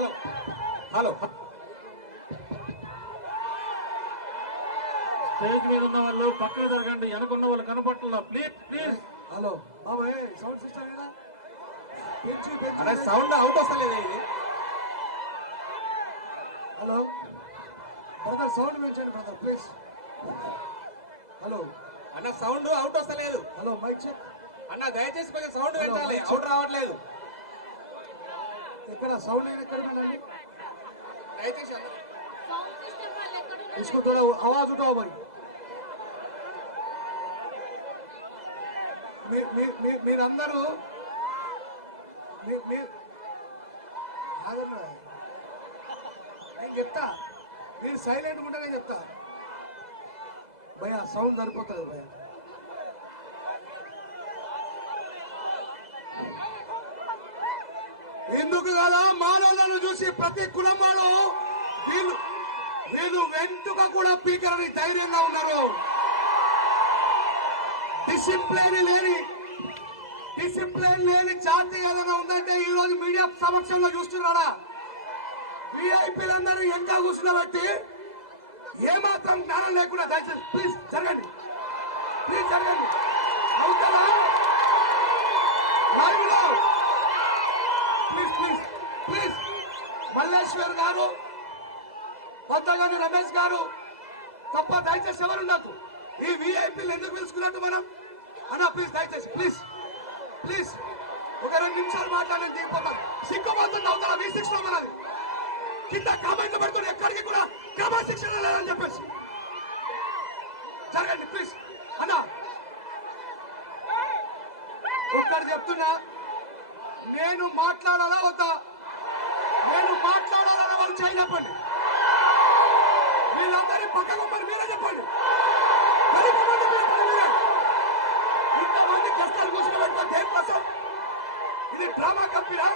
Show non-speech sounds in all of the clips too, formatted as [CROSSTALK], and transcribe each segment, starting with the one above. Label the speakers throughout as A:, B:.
A: Hello hello.
B: Stage మీద ఉన్న వాళ్ళు పక్కన జరగండి వెనకున్న వాళ్ళు కనపట్ల ప్లీజ్ ప్లీజ్
C: హలో. బాబు ఏ సౌండ్ సిస్టమ్ ఏనా పెంచు
A: సౌండ్ అవుట్ వస్తలేదు ఇది.
C: హలో. బ్రదర్ సౌండ్ పెంచండి బ్రదర్ ప్లీజ్ హలో.
A: అన్న సౌండ్ అవుట్ వస్తలేదు.
C: హలో మైక్ చెక్
A: అన్న దయచేసి కొంచెం సౌండ్ పెట్టాలి అవుట్ రావట్లేదు.
C: ఎక్కడ సౌండ్ అయినా ఎక్కడ ఉండండి
A: దయచేసి అన్న
D: साउंड सिस्टम वाले ఎక్కడున్నారు?
C: इसको थोड़ा आवाज उठाओ भाई మీ- మీ- మీ- మీరందరూ మీ- మీ- ఆగండి. నేను చెప్తా మీరు సైలెంట్ ఉంటే నేను చెప్తా భయ సౌండ్ సరిపోతుంది భయ ఎందుకు కదా మానవులను చూసి ప్రతి కులం వాడు వీళ్ళు వీళ్ళు వెంటుక కూడా పీకరని ధైర్యంగా ఉన్నారు. డిసిప్లిన్ లేని డిసిప్లిన్ లేని జాతి ఏదైనా ఉందంటే ఈ రోజు మీడియా సమక్షంలో చూస్తున్నారా? విఐపీలందరూ ఎంత కూర్చున్నబట్టి ఏమాత్రం జ్ఞానం లేకుండా దయచేసి ప్లీజ్ జరగండి. ప్లీజ్ జరగండి. అవుతారా live please please please Malleshwar గారు కొత్తగాని రమేష్ గారు తప్ప దయచేసి ఎవరు ఉండదు ఈ విఐపీలు ఎందుకు పిలుచుకున్నట్టు మనం? అన్న ప్లీజ్ దయచేసి ప్లీజ్ ప్లీజ్ ఒక రెండు నిమిషాలు మాట్లాడని దిగిపోతాను సిగ్గుపోతుంది అవుతారా వి సిక్స్లో మనది. కింద కామెంట్లు పెడుతుంది ఎక్కడికి కూడా క్రమశిక్షణ లేదని చెప్పేసి. జరగండి ప్లీజ్ అన్న ఒక్కడు చెప్తున్నా నేను మాట్లాడాలా వద్దా? నేను మాట్లాడాలని వాళ్ళు చేయలేపండి వీళ్ళందరి పక్కకు మరి మీరే చెప్పండి. ఇంతమంది కష్టాలు కూర్చుని దేనికోసం? ఇది డ్రామా కంపెనీ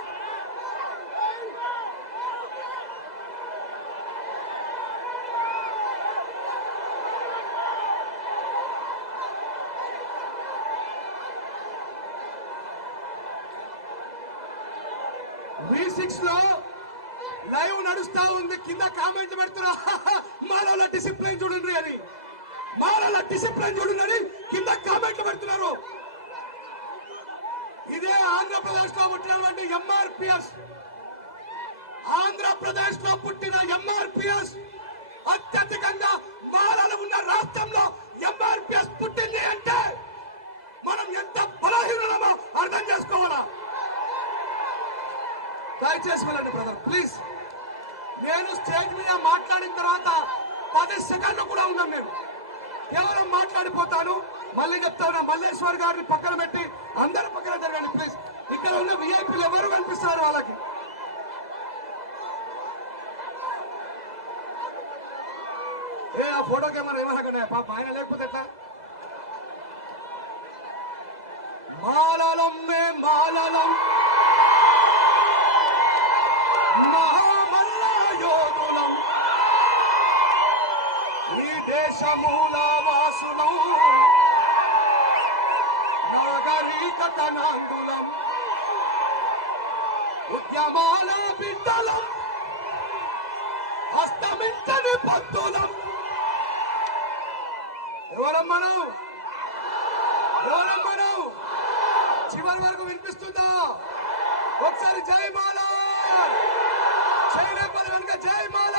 C: వి సిక్స్లో లైవ్ నడుస్తా ఉంది. కింద కామెంట్ పెడుతున్నా. [LAUGHS] మానవుల డిసిప్లైన్ చూడండి అని. మానవుల డిసిప్లైన్ చూడండి అని కింద కామెంట్లు పెడుతున్నారు. ఇదే ఆంధ్రప్రదేశ్లో పుట్టినటువంటి ఎంఆర్పిఎస్ ఆంధ్రప్రదేశ్లో పుట్టిన ఎంఆర్పిఎస్ అత్యధికంగా మాలలు ఉన్న రాష్ట్రంలో ఎంఆర్పిఎస్ పుట్టింది అంటే మనం ఎంత బలహీనమో అర్థం చేసుకోవాలా? దయచేసి వెళ్ళండి బ్రదర్ ప్లీజ్ నేను స్టేజ్ మీద మాట్లాడిన తర్వాత పది సెకండ్లు కూడా ఉన్నాం నేను. కేవలం మాట్లాడిపోతాను. మళ్ళీ చెప్తా ఉన్నా మల్లేశ్వర్ గారిని పక్కన పెట్టి అందరి పక్కన జరగండి ప్లీజ్ ఇక్కడ ఉన్న విఐపీలు ఎవరు కనిపిస్తున్నారు వాళ్ళకి? ఏ ఆ ఫోటో కెమెరా ఏమనకండి పాప ఆయన లేకపోతే ఎట్లా? మాలలం దేశమూల వాసులం నాగరికత నాందులం ఉద్యమాల బిడ్డలం అస్తమించని పద్దులం ఎవరమ్మను ఎవరమ్మను చివరి వరకు వినిపిస్తుందా? ఒకసారి జై మాలా చేయలేపల్లి వెనుక జై మాల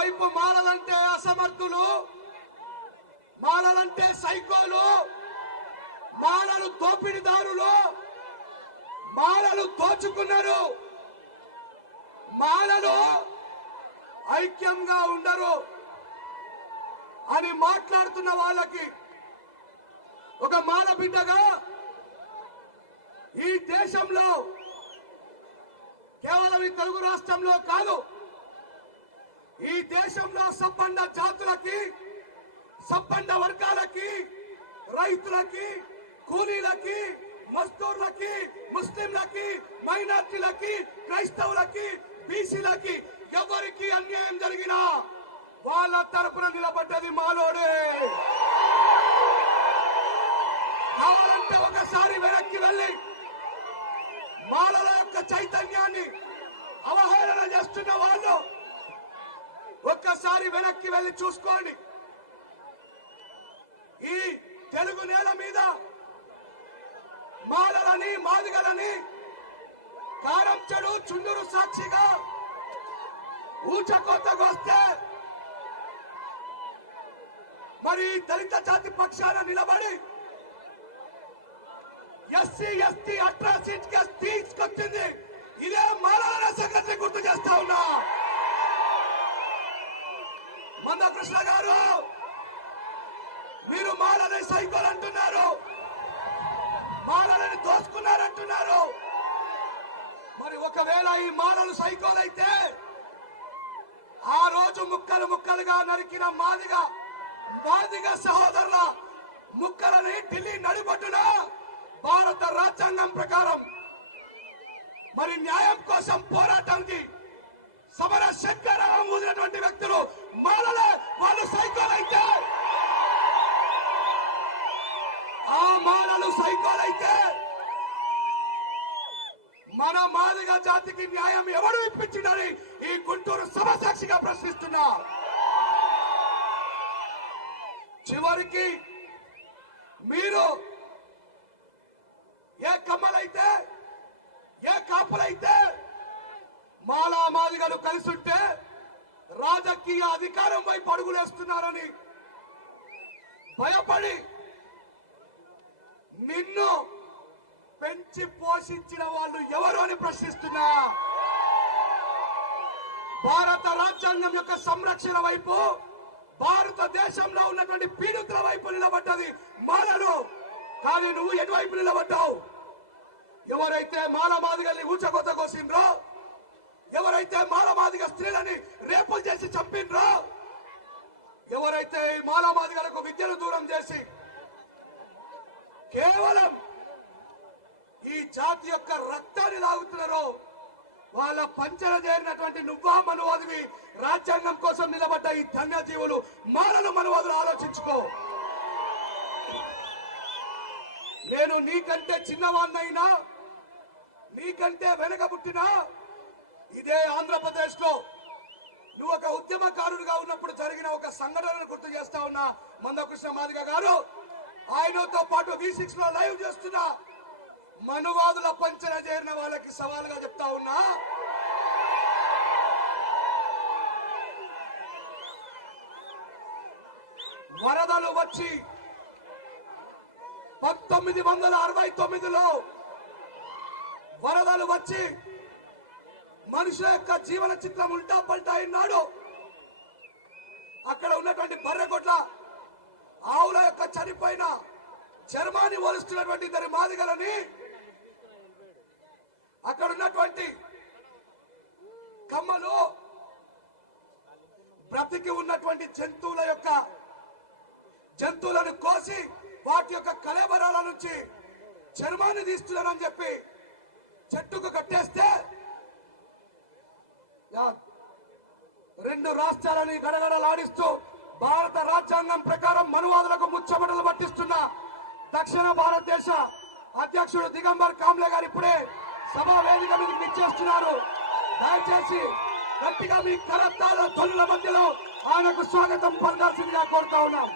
C: వైపు మాలలంటే అసమర్థులు మాలలంటే సైకోలు మాలలు దోపిడిదారులు మాలలు దోచుకున్నారు. మాలలు ఐక్యంగా ఉండరు అని మాట్లాడుతున్న వాళ్ళకి ఒక మాల బిడ్డగా ఈ దేశంలో కేవలం ఈ తెలుగు రాష్ట్రంలో కాదు ఈ దేశంలో సబ్బండ జాతులకి సబ్బండ వర్గాలకి రైతులకి కూలీలకి మస్తూర్లకి ముస్లింలకి మైనార్టీలకి క్రైస్తవులకి బీసీలకి ఎవరికి అన్యాయం జరిగినా వాళ్ళ తరపున నిలబడ్డది మాలోడే. కావాలంటే ఒకసారి వెనక్కి వెళ్ళి మాలల యొక్క యొక్క చైతన్యాన్ని అవహేళన చేస్తున్న వాళ్ళు ఒక్కసారి వెనక్కి వెళ్ళి చూసుకోండి. ఈ తెలుగు నేల మీద మాలలని మాదిగలని కారం చెడు చుండూరు సాక్షిగా ఊచకోతకు వస్తే మరి దళిత జాతి పక్షాన నిలబడి ఎస్సీ ఎస్టీ అట్రాసిటీ తీసుకొచ్చింది. ఇదే మాలల సంగతిని గుర్తు చేస్తా ఉన్నా. మందకృష్ణ గారు! మీరు మాలని సైకోలు అంటున్నారు! మాలని దోచుకున్నారంటున్నారు! మరి ఒకవేళ ఈ మాలలు సైకోలైతే ఆ రోజు ముక్కలు ముక్కలుగా నరికిన మాదిగ మాదిగ సహోదరుల ముక్కలని ఢిల్లీ నడిబొడ్డున భారత రాజ్యాంగం ప్రకారం మరి న్యాయం కోసం పోరాటానికి సమర శంకరం ఊదినటువంటి వ్యక్తులు మాలలే వాళ్ళు సైకోలైతే ఆ మాలలు సైకోలైతే మన మాదిగ జాతికి న్యాయం ఎవరు ఇప్పించిందని ఈ గుంటూరు సభ సాక్షిగా ప్రశ్నిస్తున్నా. చివరికి మీరు ఏ కమ్మలైతే ఏ కాపులైతే మాలా మాదిగలు కలిసుంటే రాజకీయ అధికారం వైపు అడుగులేస్తున్నారని భయపడి నిన్ను పెంచి పోషించిన వాళ్ళు ఎవరు అని ప్రశ్నిస్తున్నా. భారత రాజ్యాంగం యొక్క సంరక్షణ వైపు భారతదేశంలో ఉన్నటువంటి పీడితుల వైపు నిలబడ్డది మాలలు కానీ నువ్వు ఎటువైపు నిలబడ్డావు? ఎవరైతే మాల మాదిగల్ని ఊచకొత కోసిండ్రో ఎవరైతే మాలమాదిగ స్త్రీలని రేపులు చేసి చంపినరో ఎవరైతే ఈ మాల మాదిగలకు విద్యను దూరం చేసి కేవలం ఈ జాతి యొక్క రక్తాన్ని లాగుతున్నారో వాళ్ళ పంచన చేరినటువంటి నువ్వా మనువాదివి రాజ్యాంగం కోసం నిలబడ్డ ఈ ధన్యజీవులు మానను మనువాదులు ఆలోచించుకో. నేను నీకంటే చిన్నవాన్నైనా నీకంటే వెనక పుట్టినా ఇదే ఆంధ్రప్రదేశ్లో నువ్వు ఒక ఉద్యమకారుడిగా ఉన్నప్పుడు జరిగిన ఒక సంఘటనను గుర్తు చేస్తా ఉన్నా మందకృష్ణ మాదిగ గారు. ఆయనతో పాటు వి సిక్స్లో లైవ్ చేస్తున్నా మనువాదుల పంచన చేరిన వాళ్ళకి సవాలుగా చెప్తా ఉన్నా. వరదలు వచ్చి పంతొమ్మిది వందల అరవై తొమ్మిదిలో వరదలు వచ్చి మనుషుల యొక్క జీవన చిత్రం ఉల్టా పల్టా అయినాడు అక్కడ ఉన్నటువంటి బర్రెగొడ్ల ఆవుల యొక్క చనిపోయిన చర్మాన్ని ఒలుస్తున్నటువంటి ఇద్దరి మాదిగలని అక్కడ ఉన్నటువంటి కమ్మలు బ్రతికి ఉన్నటువంటి జంతువుల యొక్క జంతువులను కోసి వాటి యొక్క కళేబరాల నుంచి చర్మాన్ని తీస్తున్నారని చెప్పి చెట్టుకు కట్టేస్తే రెండు రాష్ట్రాలని గడగడలాడిస్తూ భారత రాజ్యాంగం ప్రకారం మనువాదులకు ముచ్చమటలు పట్టిస్తున్న దక్షిణ భారతదేశ అధ్యక్షుడు దిగంబర్ కాంబ్లే గారు ఇప్పుడే సభా వేదిక మీదకి ఇచ్చేస్తున్నారు దయచేసి గట్టిగా మీ కరత్తాల తొలుల మధ్యలో ఆయనకు స్వాగతం పలకాల్సిందిగా కోరుతా ఉన్నాం.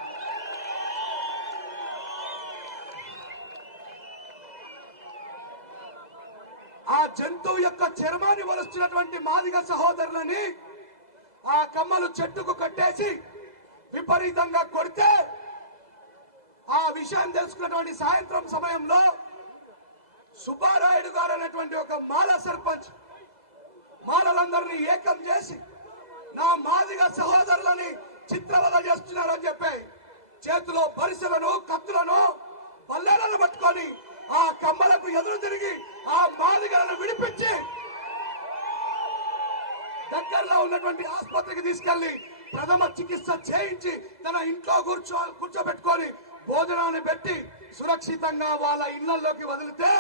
C: జంతువు యొక్క చర్మాన్ని వలుస్తున్నటువంటి మాదిగ సహోదరులని ఆ కమ్మలు చెట్టుకు కట్టేసి విపరీతంగా కొడితే ఆ విషయం తెలుసుకున్నటువంటి సాయంత్రం సమయంలో సుబ్బారాయుడు గారు అనేటువంటి ఒక మాల సర్పంచ్ మాలలందరినీ ఏకం చేసి నా మాదిగ సహోదరులని చిత్రవద చేస్తున్నారని చెప్పి చేతిలో పరిసలను కత్తులను పల్లెలను పట్టుకొని ఆ కమ్మలకు ఎదురు తిరిగి ఆ మాదిగలను విడిపించి దగ్గరలో ఉన్నటువంటి ఆసుపత్రికి తీసుకెళ్ళి ప్రథమ చికిత్స చేయించి తన ఇంట్లో కూర్చో కూర్చోబెట్టుకొని భోజనాన్ని పెట్టి సురక్షితంగా వాళ్ళ ఇళ్ళలోకి వదిలితే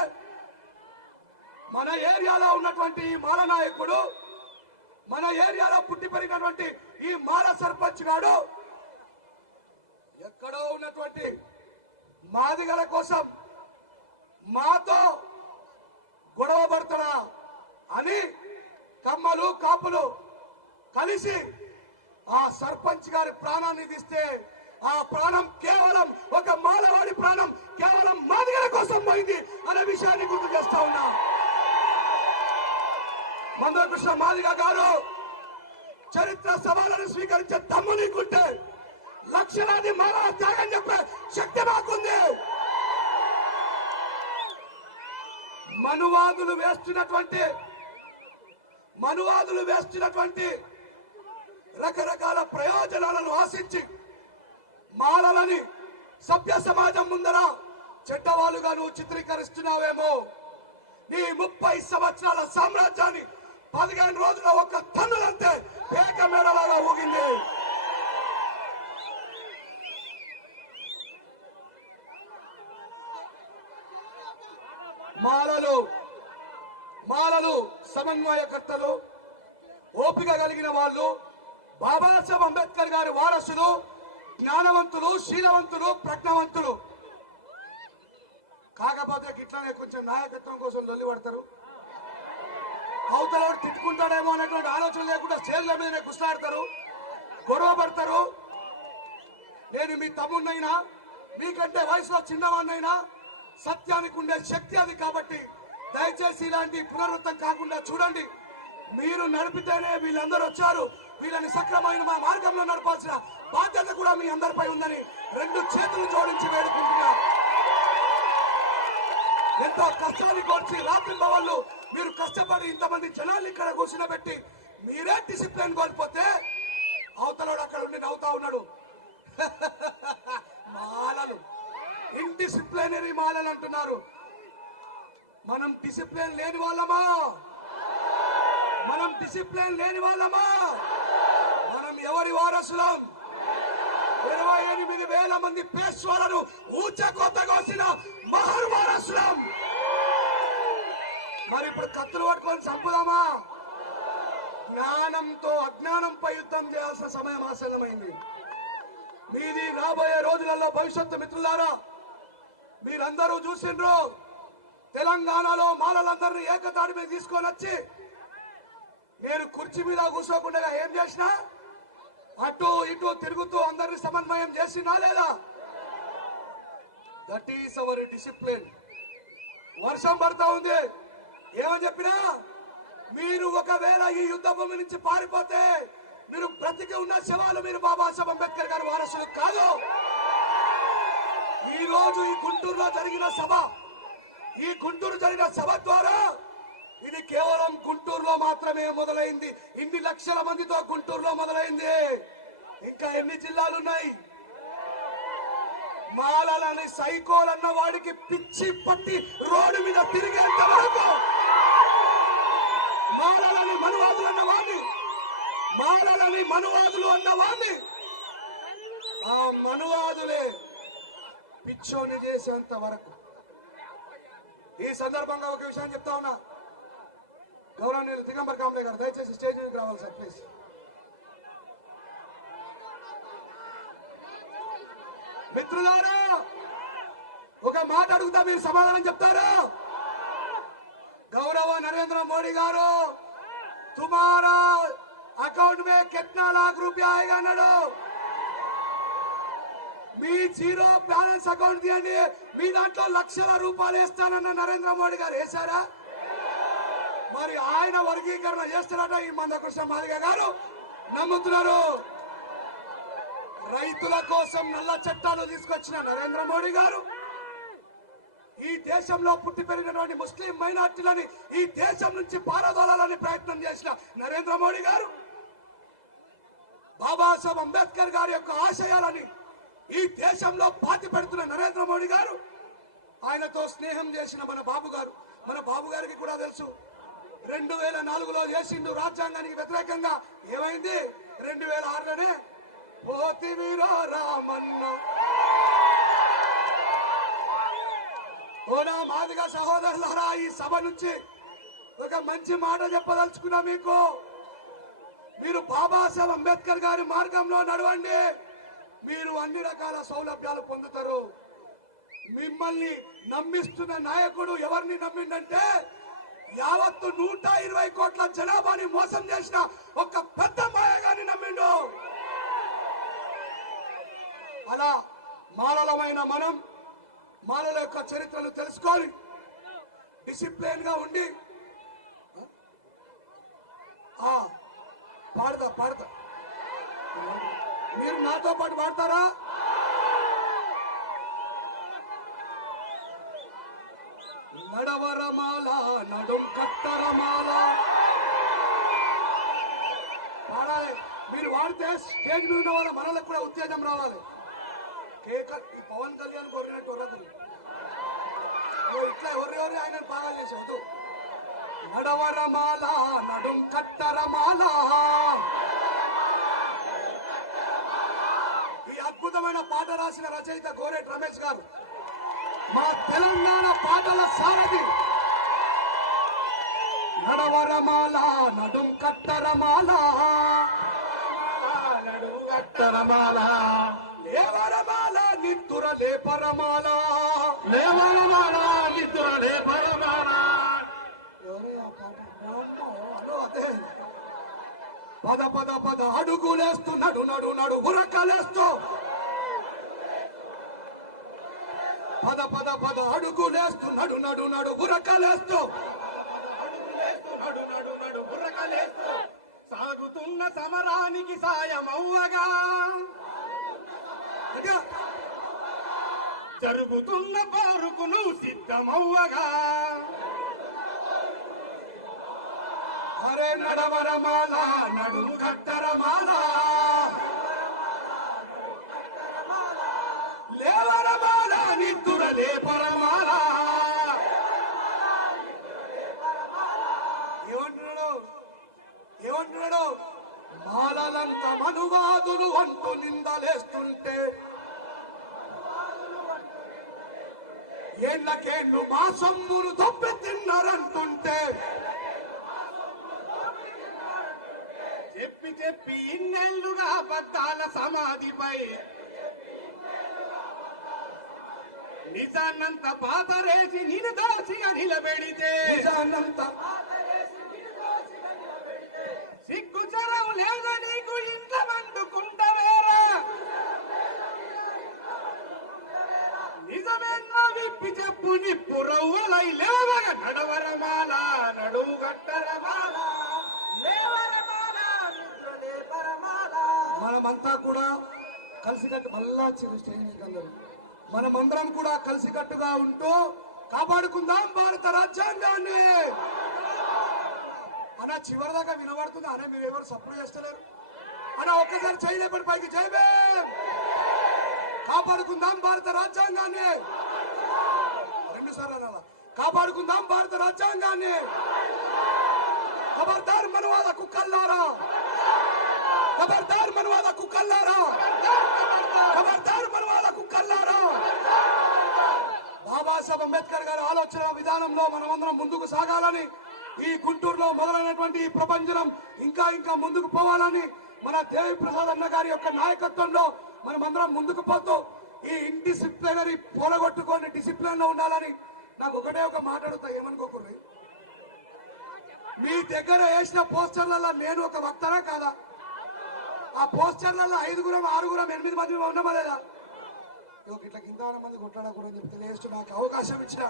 C: మన ఏరియాలో ఉన్నటువంటి ఈ మాల నాయకుడు మన ఏరియాలో పుట్టి పెరిగినటువంటి ఈ మాల సర్పంచ్ గాడు ఎక్కడో ఉన్నటువంటి మాదిగల కోసం మాతో గొడవ పడుతున్నా అని కమ్మలు కాపులు కలిసి ఆ సర్పంచ్ గారి ప్రాణాన్ని తీస్తే ఆ ప్రాణం కేవలం ఒక మానవాడి ప్రాణం కేవలం మాదిగల కోసం పోయింది అనే విషయాన్ని గుర్తు చేస్తా ఉన్నా. మందకృష్ణ మాదిగ గారు చరిత్ర సవాళ్ళను స్వీకరించే దమ్ము నీకుంటే లక్షలాది మానవ త్యాగం చెప్పే శక్తి మాకుంది. మనువాదులు వేస్తున్నటువంటి మనువాదులు వేస్తున్నటువంటి రకరకాల ప్రయోజనాలను ఆశించి మాలలని సభ్య సమాజం ముందర చెడ్డవాళ్ళుగా నువ్వు చిత్రీకరిస్తున్నావేమో. నీ ముప్పై సంవత్సరాల సామ్రాజ్యాన్ని పదిహేను రోజుల ఒక తన్నులంతే పేక మేడలాగా ఊగింది. మాలలు మాలలు సమన్వయకర్తలు ఓపిక కలిగిన వాళ్ళు బాబాసాహెబ్ అంబేద్కర్ గారి వారసులు జ్ఞానవంతులు శీలవంతులు ప్రజ్ఞవంతులు. కాకపోతే గిట్లనే కొంచెం నాయకత్వం కోసం లొల్లి పడతారు. అవతల తిట్టుకుంటాడేమో అనేటువంటి ఆలోచన లేకుండా స్టేజ్ల మీదనే గుస్తాడతారు గొడవ పడతారు. నేను మీ తమ్ముడినైనా మీకంటే వయసులో చిన్నవాడినైనా సత్యానికి ఉండే శక్తి అది కాబట్టి దయచేసి ఇలాంటి పునరుద్ధం కాకుండా చూడండి. మీరు నడిపితేనే వీళ్ళందరూ వచ్చారు. వీళ్ళని సక్రమైన మా మార్గంలో నడపాల్సిన బాధ్యత కూడా మీ అందరిపై ఉందని రెండు చేతులు జోడించి వేడుకుంటున్నా. ఎంతో కష్టాన్ని కోర్చి రాత్రి భవన్లు మీరు కష్టపడి ఇంతమంది జనాలు ఇక్కడ కూర్చునబెట్టి మీరే డిసిప్లిన్ కోల్పోతే అవతలోడు అక్కడ ఉండి నవ్వుతా ఉన్నాడు. [LAUGHS] మాలలు. ఇండిసిప్లినరీ మాలలు అంటున్నారు. మనం డిసిప్లిన్ లేని వాళ్ళమా? మనం డిసిప్లిన్ లేని వాళ్ళమా? మనం ఎవరి వారసులం? ఇరవై ఎనిమిది వేల మంది పేశ్వలను ఊచ కొత్త కోసిన మహర్ వారసులం. మరి ఇప్పుడు కత్తులు పట్టుకొని చంపుదామా? జ్ఞానంతో అజ్ఞానంపై యుద్ధం చేయాల్సిన సమయం ఆసన్నమైంది మీది రాబోయే రోజులలో భవిష్యత్తు మిత్రులారా మీరందరూ చూసిండ్రు. తెలంగాణలో మాలలందరినీ ఏకతాడి మీద తీసుకొని వచ్చి నేను కుర్చీ మీద కూర్చోకుండా ఏం చేసినా? అటు ఇటు తిరుగుతూ అందరిని సమన్వయం చేసినా లేదా? దట్ ఈస్ అవర్ డిసిప్లిన్ వర్షం పడతా ఉంది. ఏమని చెప్పినా? మీరు ఒకవేళ ఈ యుద్ధ భూమి నుంచి పారిపోతే మీరు బ్రతికి ఉన్న శవాలు మీరు బాబాసాహెబ్ అంబేద్కర్ గారి వారసులు కాదు. ఈ రోజు ఈ గుంటూరులో జరిగిన సభ. ఈ గుంటూరు జరిగిన సభ ద్వారా ఇది కేవలం గుంటూరులో మాత్రమే మొదలైంది. ఇన్ని లక్షల మందితో గుంటూరులో మొదలైంది. ఇంకా ఎన్ని జిల్లాలు ఉన్నాయి మాలలని సైకోలన్న వాడికి పిచ్చి పట్టి రోడ్డు మీద తిరిగేంత వరకు మాలలని మనువాదులు అన్న వాడిని మాలలని మనువాదులు అన్న వాడిని ఆ మనువాదులే పిచ్చోని చేసేంత వరకు. ఈ సందర్భంగా ఒక విషయం చెప్తా ఉన్నా. గౌరవనీయులు దిగంబర్ కాంబ్లే గారు దయచేసి స్టేజ్ మీదకి రావాలి సార్ ప్లీజ్. మిత్రులారా ఒక మాట అడుగుతా మీరు సమాధానం చెప్తారు? గౌరవ నరేంద్ర మోడీ గారు తుమారా అకౌంట్ మే కెట్నా లాఖ రూపాయగా అన్నాడు మీ జీరో బ్యాలెన్స్ అకౌంట్ తీయండి. మీ దాంట్లో లక్షల రూపాయలు వేస్తానన్న నరేంద్ర మోడీ గారు వేశారా? మరి ఆయన వర్గీకరణ చేస్తారట ఈ మందకృష్ణ మాదిగ గారు. నమ్ముతున్నారు. రైతుల కోసం నల్ల చట్టాలు తీసుకొచ్చిన నరేంద్ర మోడీ గారు. ఈ దేశంలో పుట్టి పెరిగినటువంటి ముస్లిం మైనార్టీలని ఈ దేశం నుంచి పారదోలాలని ప్రయత్నం చేసిన నరేంద్ర మోడీ గారు. బాబాసాహెబ్ అంబేద్కర్ గారి యొక్క ఆశయాలని ఈ దేశంలో పాతి పెడుతున్న నరేంద్ర మోడీ గారు ఆయనతో స్నేహం చేసిన మన బాబు గారు. మన బాబు గారికి కూడా తెలుసు. రెండు వేల నాలుగులో చేసిండు రాజ్యాంగానికి వ్యతిరేకంగా ఏమైంది? రెండు వేల ఆరులోనే పోతివిరా రామన్న. ఓ మాదిగా సహోదరులారా ఈ సభ నుంచి ఒక మంచి మాట చెప్పదలుచుకున్నా మీకు. మీరు బాబాసాహెబ్ అంబేద్కర్ గారి మార్గంలో నడవండి. మీరు అన్ని రకాల సౌలభ్యాలు పొందుతారు. మిమ్మల్ని నమ్మిస్తున్న నాయకుడు ఎవరిని నమ్మిండంటే యావత్తు నూట ఇరవై కోట్ల జనాభాని మోసం చేసిన ఒక పెద్ద మాయగాని నమ్మిండు. అలా మాలలమైన మనం మాలల యొక్క చరిత్రను తెలుసుకొని డిసిప్లైన్గా ఉండి పాడదా పాడదా మీరు నాతో పాటు పాడతారా? నడవరమాల నడుం కట్టరమాల. పాడాలి. మీరు వాడితే స్టేజ్ మీద ఉన్న వాళ్ళ మనలకు కూడా ఉత్తేజం రావాలి. కేక ఈ పవన్ కళ్యాణ్ కోరినట్టు వరకు ఇట్లా ఎవరు ఎవరు ఆయన బాగా చేసేవద్దు నడవరమాల నడుం కట్టరమాల ఈ అద్భుతమైన పాట రాసిన రచయిత గోరెట్ రమేష్ గారు. మా తెలంగాణ పాటల సారథి. నడవరమాల నడుం కట్టరమాల.
B: కట్టరమాల.
C: లేవరమాల నిత్తుర లేపరమాల.
B: లేవరమాల నిద్ర లేపరమాల.
C: పద పద పద. అడుగులేస్తూ నడు నడు నడు ఉరకలేస్తూ పద పద పద అడుగులేస్తూ నడు నడు నడు ఉరకలేస్తూ
A: నడు నడు నడు బుర్రకలేస్తూ సాగుతున్న సమరానికి సాయమవ్వగా.
C: ఇక
A: జరుగుతున్న పారుకును సిద్ధమవ్వగా.
C: అరే నడవరమాల నడుము కట్టరమాల. లేవరమాల పరమాల. ఏమంటున్నాడు? ఏమంటున్నాడు? మాలలంత మనువాదులు అంటూ నిందలేస్తుంటే. ఏళ్ళకేళ్ళు మా సొమ్మును దొబ్బి తిన్నారంటుంటే.
A: చెప్పి చెప్పి ఇన్నేళ్ళుగా అబద్ధాల సమాధిపై నిజాన్నంత పాతరేసి నిర్దోషిగా నిలబెడితే
C: నిజానంత
A: సిగ్గు చరం లేదా నీకు ఇంట్లో వండుకుంటవేరా నిజమేందో విప్పి చెప్పు నిప్పు రవ్వలై లేవగ నడవరమాల నడువు గట్టరమాల లేపరమాల.
C: మనమంతా కూడా కలిసికట్టు మళ్ళా చిరు స్టేజ్ అందరూ మనమందరం కూడా కలిసికట్టుగా ఉంటూ కాపాడుకుందాం భారత రాజ్యాంగాన్ని. అన్న చివరిదాకా వినబడుతుంది. అనే మీరు ఎవరు సపోర్ట్ చేస్తలేరు? అన్న ఒక్కసారి చేయలేపటి పైకి జయమే కాపాడుకుందాం భారత రాజ్యాంగాన్ని. రెండు సార్లు కాపాడుకుందాం భారత రాజ్యాంగాన్ని. ఖబర్దార్ మనవాద కుక్కల్లారా ఖబర్దార్ మనవాద కుక్కల్లారా ఖబర్దారు మనవాద కుక్కల్లారా బాబాసాహెబ్ అంబేద్కర్ గారి ఆలోచన విధానంలో మనమందరం ముందుకు సాగాలని ఈ గుంటూరులో మొదలైనటువంటి ఈ ప్రపంచం ఇంకా ఇంకా ముందుకు పోవాలని మన దేవి ప్రసాద్ అన్న గారి యొక్క నాయకత్వంలో మనమందరం ముందుకు పోతూ ఈ ఇండిసిప్లినరీ పొలగొట్టుకొని డిసిప్లిన్లో ఉండాలని నాకు ఒకటే ఒక మాట్లాడుతా ఏమనుకోకూడదు. మీ దగ్గర వేసిన పోస్టర్లలో నేను ఒక వక్తనా కాదా? ఆ పోస్టర్లలో ఐదుగురం ఆరుగురం ఎనిమిది మంది ఉన్నామా లేదా? ఇట్లా కింద మంది కొట్లాడకూడదని చెప్పి తెలియజేస్తూ నాకు అవకాశం ఇచ్చిన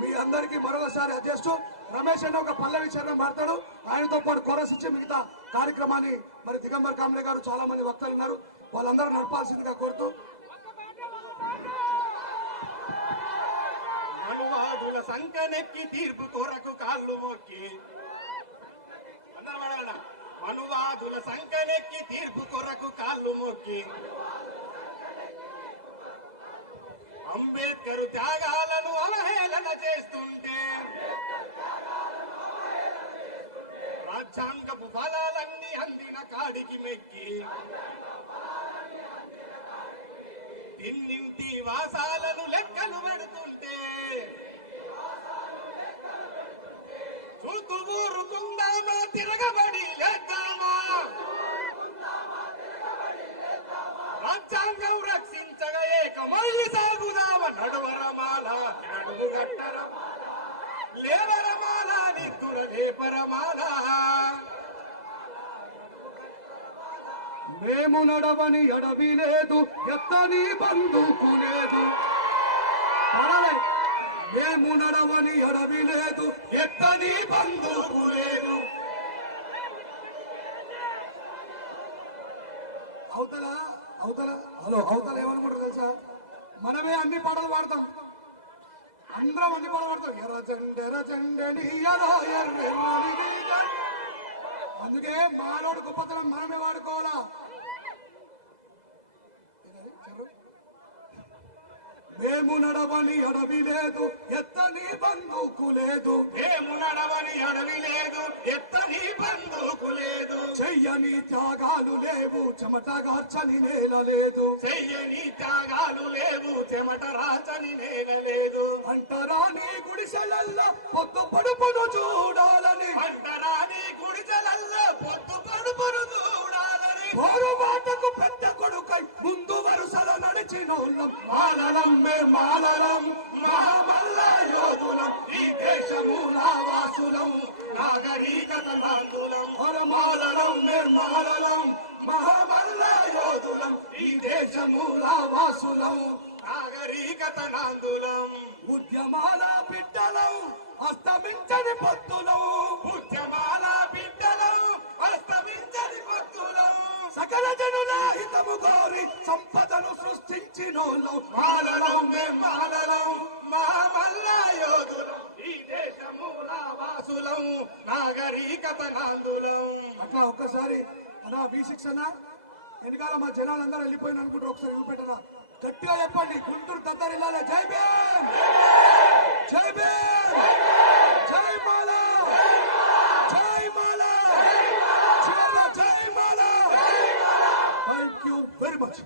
C: మీ అందరికీ మరొకసారి అధ్యక్షుడు రమేష్ అన్న ఒక పల్లవి చరణం మాడతాడు ఆయనతో పాటు కోరస్ మిగతా కార్యక్రమాన్ని మరి దిగంబర్ కాంబ్లే గారు చాలా మంది వక్తలు ఉన్నారు. వాళ్ళందరూ నడపాల్సిందిగా కోరుతూ
A: మనువాదుల సంకనెక్కి తీర్పు కొరకు కాళ్ళు మొక్కి. అందరూ పడాలన్నా. మనువాదుల సంకనెక్కి తీర్పు కొరకు కాళ్ళు మొక్కి. అంబేద్కర్ త్యాగాలను అవహేళన చేస్తుంటే రాజ్యాంగపు ఫలాలన్నీ అందిన కాడికి మెక్కి. తిన్నింటి వాసాలను లెక్కలు పెడుతుంటే చూతు ఊరుకుందామా తిరగబడి లెక్క రాజ్యాంగం రక్షించగా ఏకమై సాగుదామ నడువరమాల నడుము గట్టరమాల లేవరమాల నిద్దుర లేపరమాల
C: మేము నడవని అడవి లేదు ఎత్తని బందుకు లేదు. మేము నడవని అడవి లేదు ఎత్తని బందుకు లేదు. అవుతలా అవతల హలో అవతల ఏమనుకుంటారు తెలుసా? మనమే అన్ని పాటలు పాడతాం. అందరం అన్ని పాటలు పాడతాం. ఎర్ర జెండ ఎర్ర జెండని అందుకే మాలోడు గొప్పతనం మనమే వాడుకోవాలా ఏదది? చెప్పు. మేము నడవని అడవి లేదు ఎత్తని బంధుకు లేదు.
A: మేము నడవని అడవి లేదు ఎత్తని బందుకు లేదు.
C: చెయ్యని త్యాగాలు లేవు చెమటగార్చని నేల లేదు.
A: చెయ్యని త్యాగాలు లేవు చెమట రాచని నేల లేదు.
C: అంటరాని గుడిసెలల్ల పొద్దు పడుపును చూడాలని.
A: పంటరాని గుడిజలల్లో పొద్దు పడుపును చూడాలని.
C: పోరుబాటకు పెద్ద కొడుకై ముందు వరుసల నడిచినోళ్ళం మాలలం మే మాలలం మహామల్ల యోధులం ఈ దేశమూల వాసులం
A: నాగరికత నాందులం
C: మాలలం మే మాలలం మహామల్ల యోధులం ఈ దేశమూల వాసులం
A: నాగరికత నాందులం
C: ఉద్యమాల బిడ్డలం అస్తమించని పొత్తులం.
A: ఉద్యమాల
C: సకల జనుల హితము గోరి సంపదను సృష్టించినోళ్ళం
A: మాలలం మే మాలలం మహామల్ల యోధులం ఈ దేశమూల వాసులం నాగరికత నాందులం.
C: అట్లా ఒక్కసారి అలా వి సిక్స్ అన్నా వెనకాల మా జనాలందరూ వెళ్ళిపోయిన అనుకుంటారు ఒకసారి చూపెట్టనా గట్టిగా చెప్పండి గుంటూరు దద్దరిల్లాలే. జై భీమ్! జై భీమ్! বলছি।